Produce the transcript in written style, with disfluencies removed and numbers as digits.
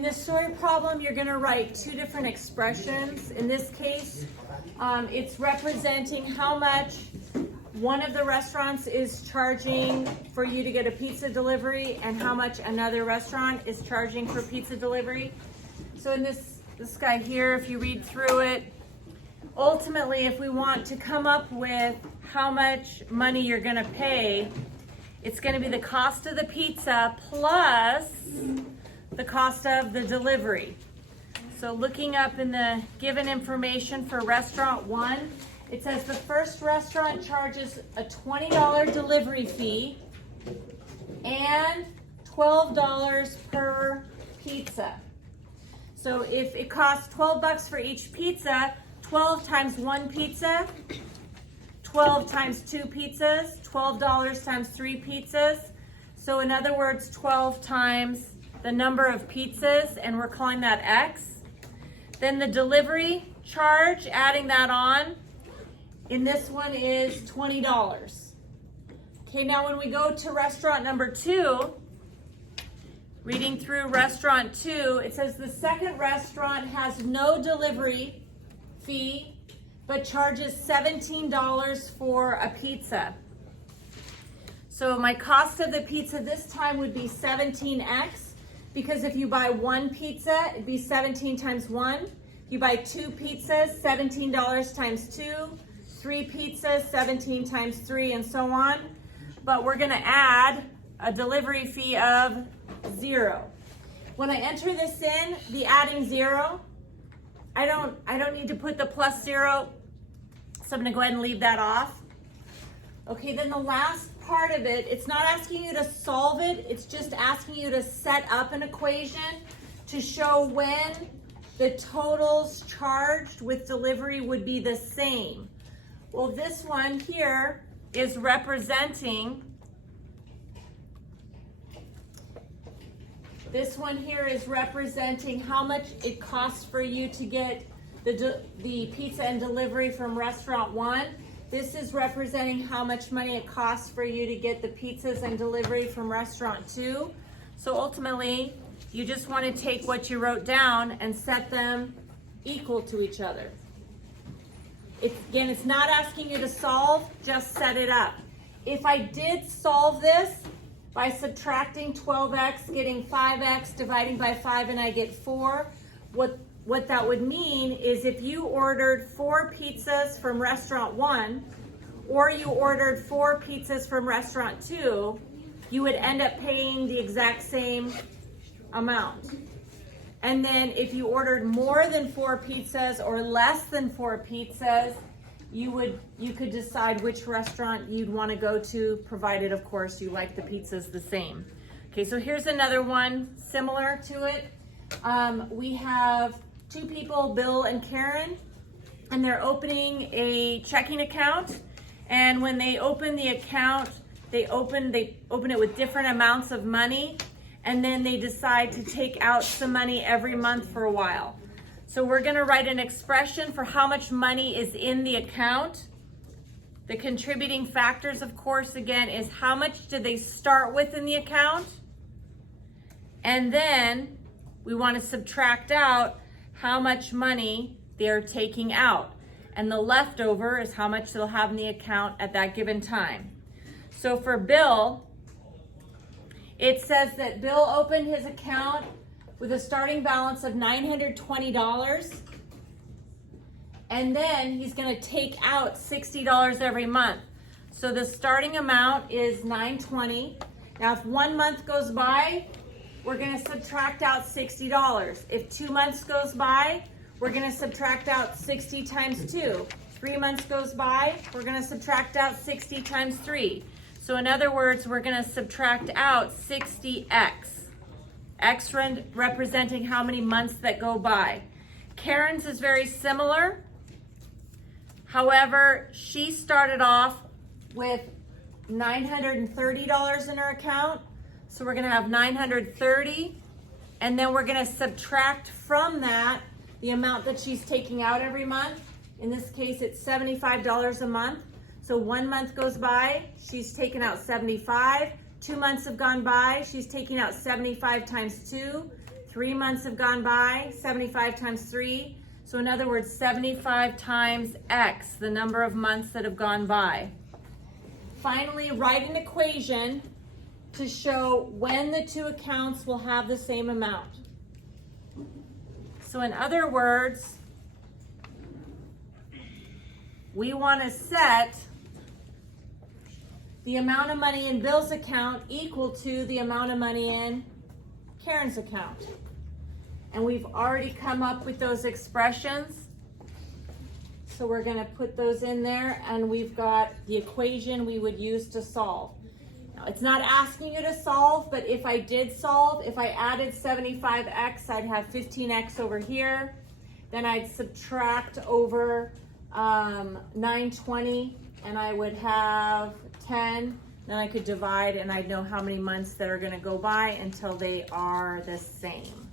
In this story problem, you're gonna write two different expressions. In this case, it's representing how much one of the restaurants is charging for you to get a pizza delivery and how much another restaurant is charging for pizza delivery. So in this guy here, if you read through it, ultimately, if we want to come up with how much money you're gonna pay, it's gonna be the cost of the pizza plus the cost of the delivery. So looking up in the given information for restaurant one, it says the first restaurant charges a $20 delivery fee and $12 per pizza. So if it costs $12 for each pizza, 12 times one pizza, 12 times two pizzas, $12 times three pizzas. So in other words, 12 times the number of pizzas, and we're calling that X. Then the delivery charge, adding that on, in this one is $20. Okay, now when we go to restaurant number two, reading through restaurant two, it says the second restaurant has no delivery fee, but charges $17 for a pizza. So my cost of the pizza this time would be 17X, because if you buy one pizza, it'd be 17 times one. If you buy two pizzas, $17 times two, three pizzas, 17 times three, and so on. But we're gonna add a delivery fee of 0. When I enter this in, the adding 0, I don't need to put the plus 0, so I'm gonna go ahead and leave that off. Okay, then the last part of it, it's not asking you to solve it, it's just asking you to set up an equation to show when the totals charged with delivery would be the same. Well, this one here is representing, how much it costs for you to get the pizza and delivery from restaurant one. This is representing how much money it costs for you to get the pizzas and delivery from restaurant two. So ultimately, you just want to take what you wrote down and set them equal to each other. Again, it's not asking you to solve, just set it up. If I did solve this by subtracting 12x, getting 5x, dividing by 5, and I get 4, what that would mean is if you ordered 4 pizzas from restaurant 1 or you ordered 4 pizzas from restaurant 2, you would end up paying the exact same amount. And then if you ordered more than 4 pizzas or less than 4 pizzas, you could decide which restaurant you'd want to go to, provided of course you like the pizzas the same. Okay, so here's another one similar to it. We have 2 people, Bill and Karen, and they're opening a checking account. And when they open the account, they open it with different amounts of money, and then they decide to take out some money every month for a while. So we're gonna write an expression for how much money is in the account. The contributing factors, of course, again, is how much did they start with in the account? And then we want to subtract out how much money they're taking out. And the leftover is how much they'll have in the account at that given time. So for Bill, it says that Bill opened his account with a starting balance of $920. And then he's going to take out $60 every month. So the starting amount is $920. Now if 1 month goes by, we're going to subtract out $60. If 2 months goes by, we're going to subtract out 60 times 2. 3 months goes by, we're going to subtract out 60 times 3. So in other words, we're going to subtract out 60x. X representing how many months that go by. Karen's is very similar. However, she started off with $930 in her account. So we're gonna have 930, and then we're gonna subtract from that the amount that she's taking out every month. In this case, it's $75 a month. So 1 month goes by, she's taken out 75. 2 months have gone by, she's taking out 75 times 2. 3 months have gone by, 75 times 3. So in other words, 75 times X, the number of months that have gone by. Finally, write an equation to show when the two accounts will have the same amount. So in other words, we want to set the amount of money in Bill's account equal to the amount of money in Karen's account. And we've already come up with those expressions. So we're going to put those in there, and we've got the equation we would use to solve. Now, it's not asking you to solve, but if I did solve, if I added 75x, I'd have 15x over here. Then I'd subtract over 920, and I would have 10. Then I could divide, and I'd know how many months that are going to go by until they are the same.